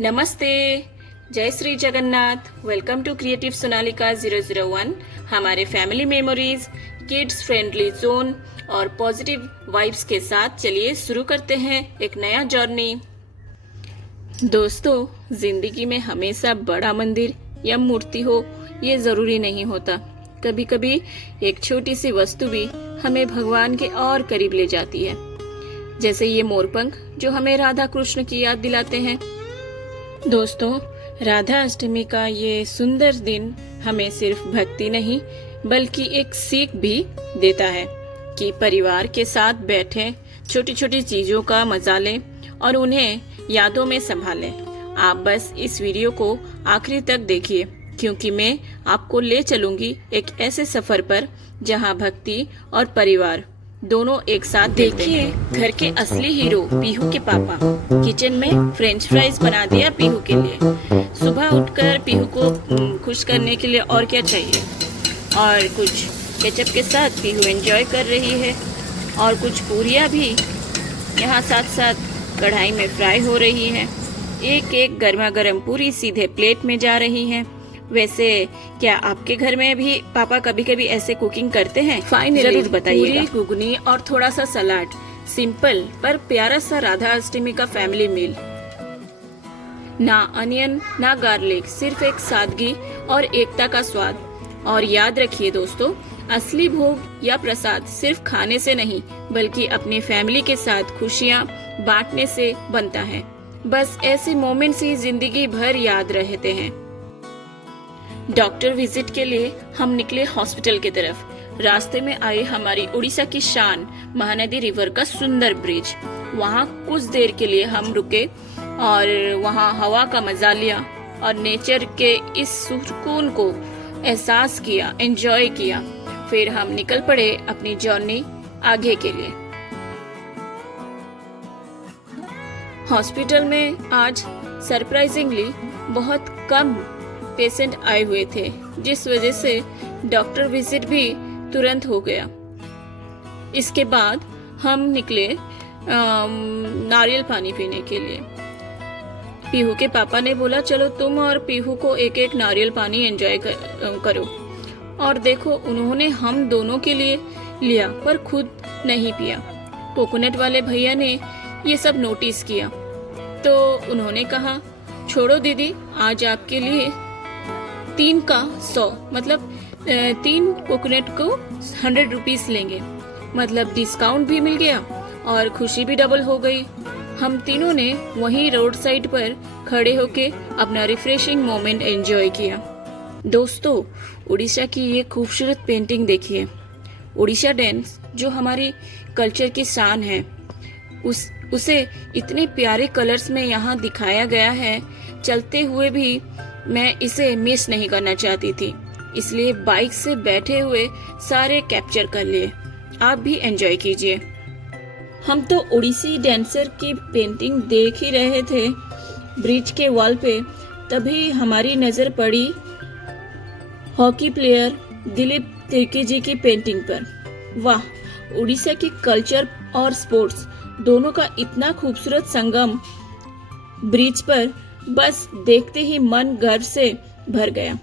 नमस्ते, जय Shri Jagannath. Welcome to creative Sonalika 001। हमारे family memories, kids friendly zone और पॉजिटिव वाइब्स के साथ चलिए शुरू करते हैं एक नया जर्नी। दोस्तों, जिंदगी में हमेशा बड़ा मंदिर या मूर्ति हो ये जरूरी नहीं होता। कभी कभी एक छोटी सी वस्तु भी हमें भगवान के और करीब ले जाती है, जैसे ये मोरपंख जो हमें राधा कृष्ण की याद दिलाते हैं। दोस्तों, राधा अष्टमी का ये सुंदर दिन हमें सिर्फ भक्ति नहीं बल्कि एक सीख भी देता है कि परिवार के साथ बैठे छोटी छोटी चीजों का मजा लें और उन्हें यादों में संभालें। आप बस इस वीडियो को आखिरी तक देखिए, क्योंकि मैं आपको ले चलूंगी एक ऐसे सफर पर जहां भक्ति और परिवार दोनों एक साथ। देखिए, घर के असली हीरो पीहू के पापा किचन में फ्रेंच फ्राइज बना दिया पीहू के लिए। सुबह उठकर पीहू को खुश करने के लिए और क्या चाहिए। और कुछ केचप के साथ पीहू एंजॉय कर रही है और कुछ पूरियां भी यहाँ साथ साथ कढ़ाई में फ्राई हो रही हैं। एक एक गर्मा गर्म पूरी सीधे प्लेट में जा रही है। वैसे क्या आपके घर में भी पापा कभी कभी ऐसे कुकिंग करते हैं? फाइनली जरूर बताइएगा। पूरी, घुगनी और थोड़ा सा सलाद, सिंपल पर प्यारा सा राधा अष्टमी का फैमिली मील। ना अनियन ना गार्लिक, सिर्फ एक सादगी और एकता का स्वाद। और याद रखिए दोस्तों, असली भोग या प्रसाद सिर्फ खाने से नहीं बल्कि अपनी फैमिली के साथ खुशियाँ बांटने से बनता है। बस ऐसे मोमेंट्स ही जिंदगी भर याद रहते हैं। डॉक्टर विजिट के लिए हम निकले हॉस्पिटल की तरफ। रास्ते में आए हमारी उड़ीसा की शान महानदी रिवर का सुंदर ब्रिज। वहाँ कुछ देर के लिए हम रुके और वहाँ हवा का मजा लिया और नेचर के इस सुकून को एहसास किया, एंजॉय किया। फिर हम निकल पड़े अपनी जर्नी आगे के लिए। हॉस्पिटल में आज सरप्राइजिंगली बहुत कम पेशेंट आए हुए थे, जिस वजह से डॉक्टर विजिट भी तुरंत हो गया। इसके बाद हम निकले नारियल पानी पीने के लिए। पीहू के पापा ने बोला, चलो तुम और पीहू को एक एक नारियल पानी एंजॉय करो। और देखो, उन्होंने हम दोनों के लिए लिया पर खुद नहीं पिया। कोकोनट वाले भैया ने ये सब नोटिस किया तो उन्होंने कहा, छोड़ो दीदी, आज आपके लिए 3 का 100, मतलब 3 कोकोनट को 100 रुपीस लेंगे। मतलब डिस्काउंट भी मिल गया और खुशी भी डबल हो गई। हम तीनों ने वहीं रोड साइड पर खड़े होके अपना रिफ्रेशिंग मोमेंट एंजॉय किया। दोस्तों, उड़ीसा की ये खूबसूरत पेंटिंग देखिए। उड़ीसा डांस जो हमारी कल्चर की शान है, उसे इतने प्यारे कलर्स में यहाँ दिखाया गया है। चलते हुए भी मैं इसे मिस नहीं करना चाहती थी, इसलिए बाइक से बैठे हुए सारे कैप्चर कर लिए। आप भी एंजॉय कीजिए। हम तो उड़ीसी डांसर की पेंटिंग देख ही रहे थे ब्रिज के वॉल पे, तभी हमारी नजर पड़ी हॉकी प्लेयर दिलीप तिर्की जी की पेंटिंग पर। वाह, उड़ीसा की कल्चर और स्पोर्ट्स दोनों का इतना खूबसूरत संगम ब्रिज पर, बस देखते ही मन गर्व से भर गया।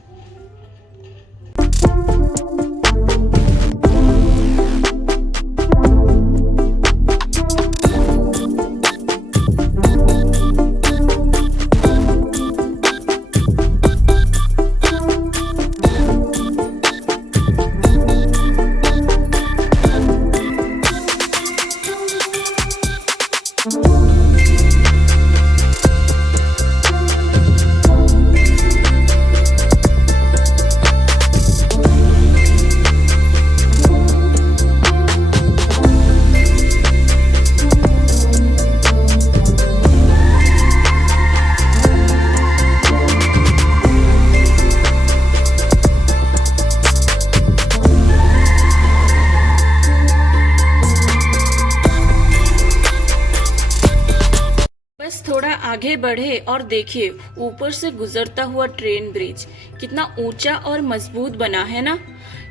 थोड़ा आगे बढ़े और देखिए, ऊपर से गुजरता हुआ ट्रेन ब्रिज कितना ऊंचा और मजबूत बना है ना।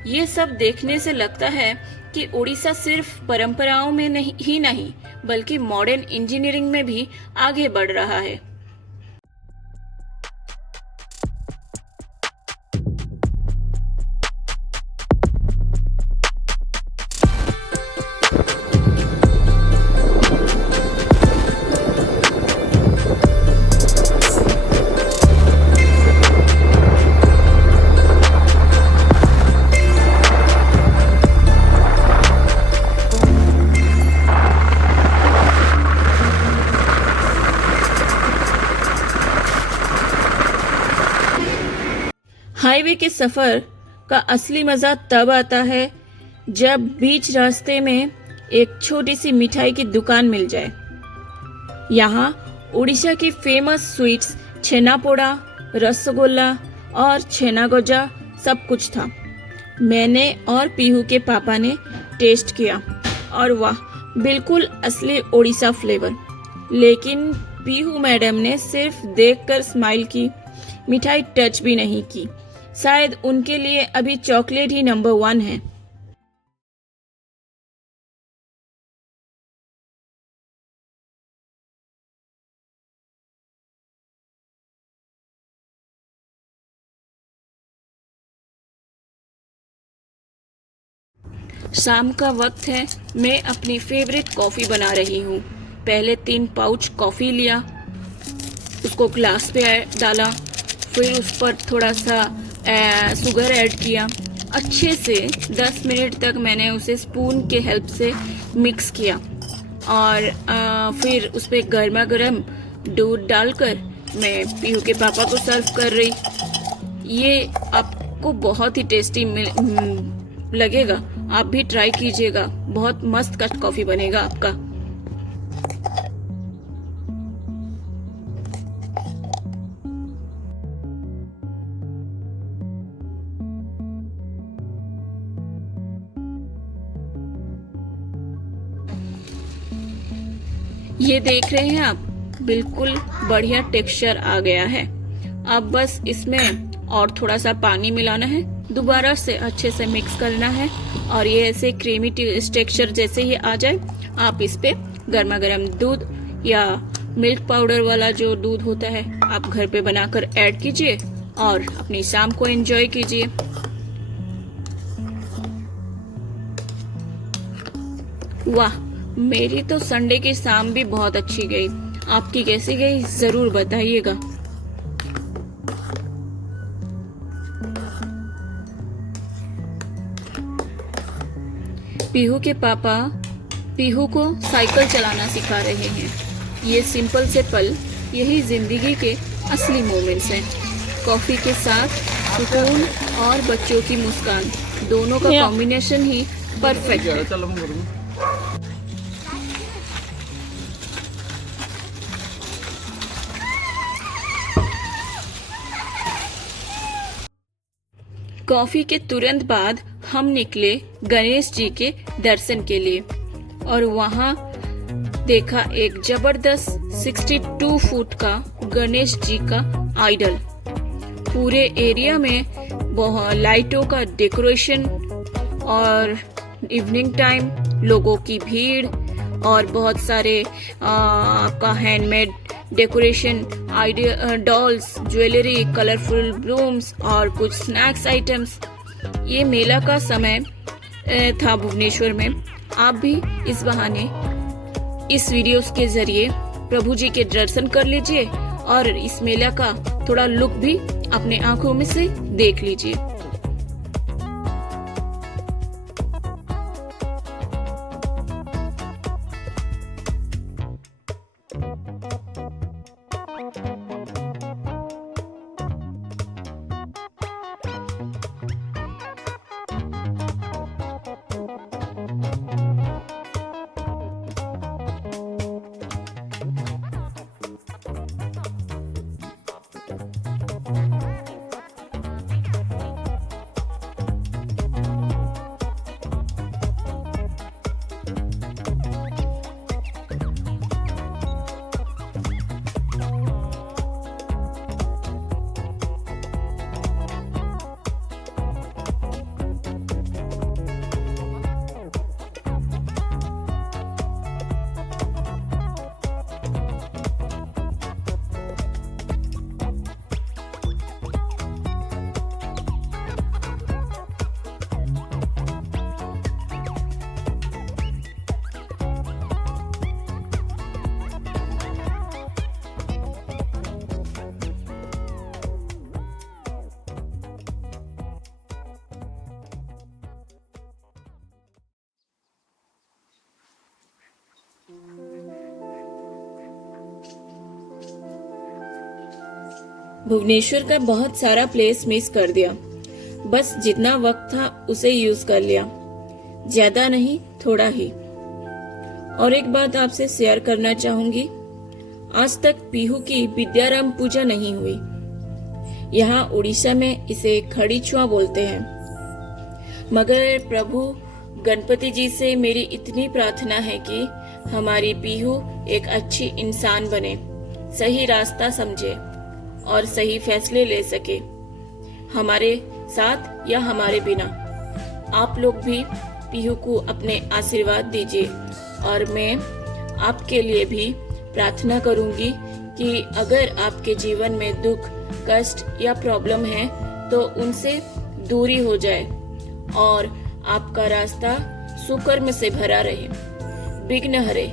ये सब देखने से लगता है कि उड़ीसा सिर्फ परंपराओं में नहीं बल्कि मॉडर्न इंजीनियरिंग में भी आगे बढ़ रहा है। हाईवे के सफर का असली मजा तब आता है जब बीच रास्ते में एक छोटी सी मिठाई की दुकान मिल जाए। यहाँ उड़ीसा की फेमस स्वीट्स छेना पोड़ा, रसगुल्ला और छेना गजा सब कुछ था। मैंने और पीहू के पापा ने टेस्ट किया और वाह, बिल्कुल असली उड़ीसा फ्लेवर। लेकिन पीहू मैडम ने सिर्फ देखकर स्माइल की, मिठाई टच भी नहीं की। शायद उनके लिए अभी चॉकलेट ही नंबर 1 है। शाम का वक्त है। मैं अपनी फेवरेट कॉफ़ी बना रही हूँ। पहले 3 पाउच कॉफ़ी लिया, उसको ग्लास पे डाला, फिर उस पर थोड़ा सा शुगर ऐड किया। अच्छे से 10 मिनट तक मैंने उसे स्पून के हेल्प से मिक्स किया और फिर उस पर गर्मा गर्म दूध डालकर मैं पीहू के पापा को सर्व कर रही। ये आपको बहुत ही टेस्टी लगेगा। आप भी ट्राई कीजिएगा, बहुत मस्त कट कॉफी बनेगा आपका। ये देख रहे हैं आप, बिल्कुल बढ़िया टेक्सचर आ गया है। अब बस इसमें और थोड़ा सा पानी मिलाना है, दोबारा से अच्छे से मिक्स करना है और ये ऐसे क्रीमी टेक्सचर जैसे ही आ जाए, आप इस पे गर्मा गर्म दूध या मिल्क पाउडर वाला जो दूध होता है आप घर पे बनाकर ऐड कीजिए और अपनी शाम को एंजॉय कीजिए। वाह, मेरी तो संडे की शाम भी बहुत अच्छी गई। आपकी कैसी गई जरूर बताइएगा। पीहू के पापा पीहू को साइकिल चलाना सिखा रहे हैं। ये सिंपल से पल, यही जिंदगी के असली मोमेंट्स हैं। कॉफी के साथ सुकून और बच्चों की मुस्कान, दोनों का कॉम्बिनेशन ही परफेक्ट है। कॉफी के तुरंत बाद हम निकले गणेश जी के दर्शन के लिए और वहाँ देखा एक जबरदस्त 62 फुट का गणेश जी का आइडल। पूरे एरिया में बहुत लाइटों का डेकोरेशन और इवनिंग टाइम लोगों की भीड़ और बहुत सारे आपका handmade decoration, dolls, jewellery, colourful blooms और कुछ स्नैक्स आइटम्स। ये मेला का समय था भुवनेश्वर में। आप भी इस बहाने इस वीडियोस के जरिए प्रभु जी के दर्शन कर लीजिए और इस मेला का थोड़ा लुक भी अपने आंखों में से देख लीजिए। भुवनेश्वर का बहुत सारा प्लेस मिस कर दिया। बस जितना वक्त था उसे यूज कर लिया, ज्यादा नहीं, थोड़ा ही। और एक बात आपसे शेयर करना चाहूंगी, आज तक पीहू की विद्याराम पूजा नहीं हुई। यहाँ उड़ीसा में इसे खड़ी छुआ बोलते हैं। मगर प्रभु गणपति जी से मेरी इतनी प्रार्थना है कि हमारी पीहू एक अच्छी इंसान बने, सही रास्ता समझे और सही फैसले ले सके, हमारे साथ या हमारे बिना। आप लोग भी पीहू को अपने आशीर्वाद दीजिए और मैं आपके लिए भी प्रार्थना करूंगी कि अगर आपके जीवन में दुख, कष्ट या प्रॉब्लम है तो उनसे दूरी हो जाए और आपका रास्ता सुकर्म से भरा रहे, विघ्न हरे।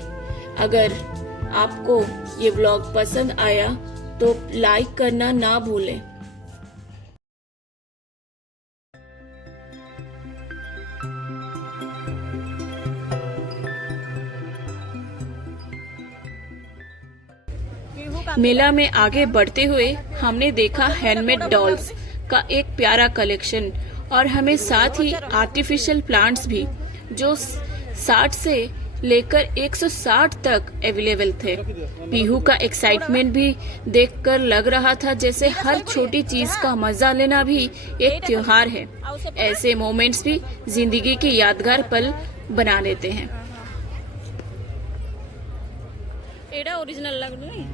अगर आपको ये व्लॉग पसंद आया तो लाइक करना ना भूलें। मेला में आगे बढ़ते हुए हमने देखा हैंडमेड डॉल्स का एक प्यारा कलेक्शन और हमें साथ ही आर्टिफिशियल प्लांट्स भी, जो 60 से लेकर 160 तक अवेलेबल थे। पीहू का एक्साइटमेंट भी देखकर लग रहा था जैसे हर छोटी चीज का मजा लेना भी एक त्योहार है। ऐसे मोमेंट्स भी जिंदगी के यादगार पल बना देते हैं। एड़ा ओरिजिनल लग नहीं।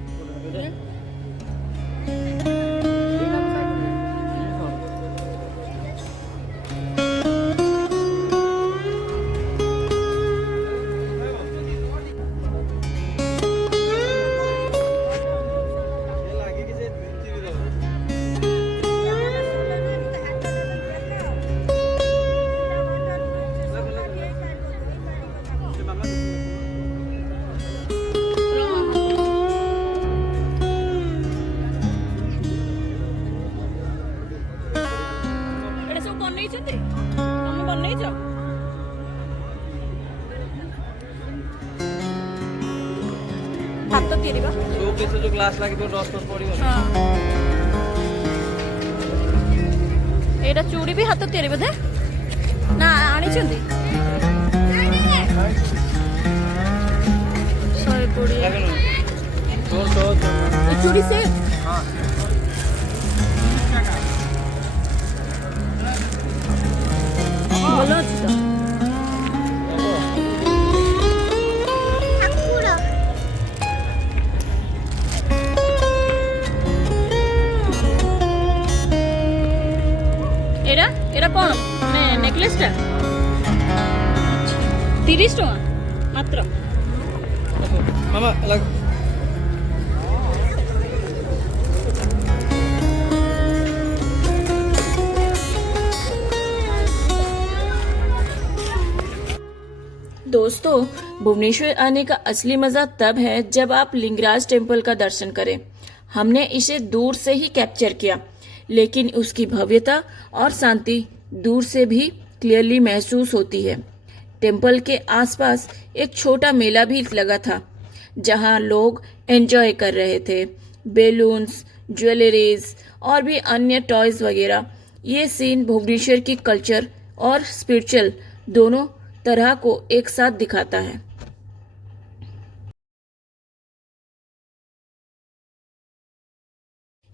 जो ग्लास लागे तो डस्ट पड़ियो। एटा चूड़ी भी हाथ तैयारी बोधे ना आनी चंदी सॉरी पड़ी ये चूड़ी से हां बोलो अच्छा एरा कौन नेकलेस टा 30 टका मात्र मामा लग दोस्तों, भुवनेश्वर आने का असली मजा तब है जब आप लिंगराज टेम्पल का दर्शन करें। हमने इसे दूर से ही कैप्चर किया, लेकिन उसकी भव्यता और शांति दूर से भी क्लियरली महसूस होती है। टेम्पल के आसपास एक छोटा मेला भी लगा था, जहां लोग एंजॉय कर रहे थे। बेलून्स, ज्वेलरीज और भी अन्य टॉयज वगैरह। ये सीन भुवनेश्वर की कल्चर और स्पिरिचुअल दोनों तरह को एक साथ दिखाता है।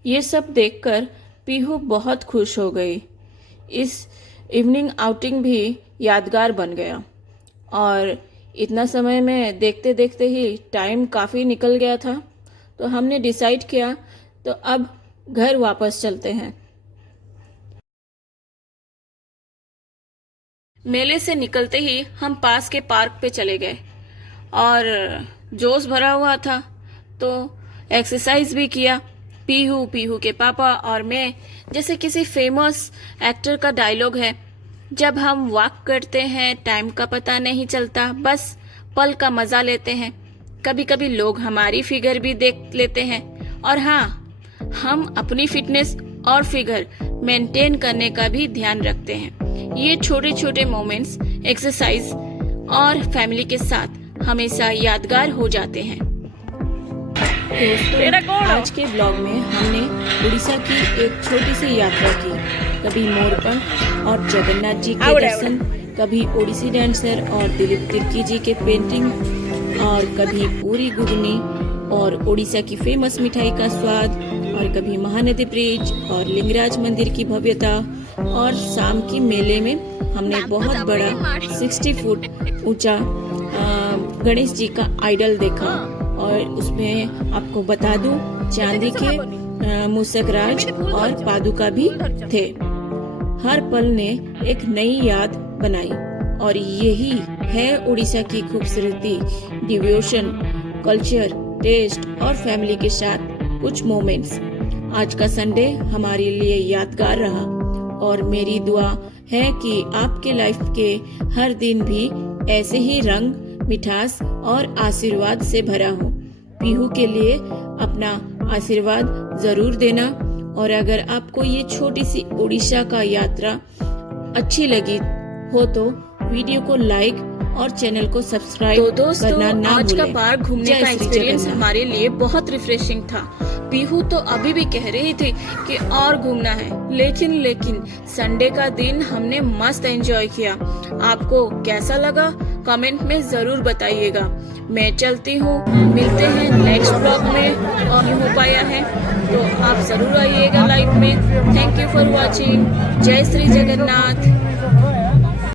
ये सब देखकर पीहू बहुत खुश हो गई। इस इवनिंग आउटिंग भी यादगार बन गया और इतना समय में देखते देखते ही टाइम काफ़ी निकल गया था, तो हमने डिसाइड किया तो अब घर वापस चलते हैं। मेले से निकलते ही हम पास के पार्क पे चले गए और जोश भरा हुआ था तो एक्सरसाइज भी किया। पीहू के पापा और मैं, जैसे किसी फेमस एक्टर का डायलॉग है, जब हम वॉक करते हैं टाइम का पता नहीं चलता, बस पल का मजा लेते हैं। कभी कभी लोग हमारी फिगर भी देख लेते हैं और हाँ, हम अपनी फिटनेस और फिगर मेंटेन करने का भी ध्यान रखते हैं। ये छोटे छोटे मोमेंट्स एक्सरसाइज और फैमिली के साथ हमेशा यादगार हो जाते हैं। दोस्तों, आज के ब्लॉग में हमने उड़ीसा की एक छोटी सी यात्रा की। कभी मोरपंख और जगन्नाथ जी के दर्शन, कभी ओडिसी डांसर और दिलीप तिर्की जी के पेंटिंग, और कभी पूरी घुगनी और ओडिशा की फेमस मिठाई का स्वाद, और कभी महानदी ब्रिज और लिंगराज मंदिर की भव्यता, और शाम की मेले में हमने बहुत बड़ा 60 फुट ऊंचा गणेश जी का आइडल देखा। और उसमें आपको बता दूं, चांदी के मूसक राज और पादुका भी थे। हर पल ने एक नई याद बनाई, और यही है उड़ीसा की खूबसूरती, डिवोशन, कल्चर, टेस्ट और फैमिली के साथ कुछ मोमेंट्स। आज का संडे हमारे लिए यादगार रहा, और मेरी दुआ है कि आपके लाइफ के हर दिन भी ऐसे ही रंग, मिठास और आशीर्वाद से भरा हो। पीहू के लिए अपना आशीर्वाद जरूर देना, और अगर आपको ये छोटी सी उड़ीसा का यात्रा अच्छी लगी हो तो वीडियो को लाइक और चैनल को सब्सक्राइब करना ना आज का भूलें। पार्क घूमने जय का श्री एक्सपीरियंस जगन्नाथ। हमारे लिए बहुत रिफ्रेशिंग था। पीहू तो अभी भी कह रही थी कि और घूमना है, लेकिन संडे का दिन हमने मस्त एंजॉय किया। आपको कैसा लगा कमेंट में जरूर बताइएगा। मैं चलती हूँ, मिलते हैं नेक्स्ट ब्लॉग में, और नहीं हो पाया है तो आप जरूर आइएगा लाइव में। Thank you for watching. जय श्री जगन्नाथ।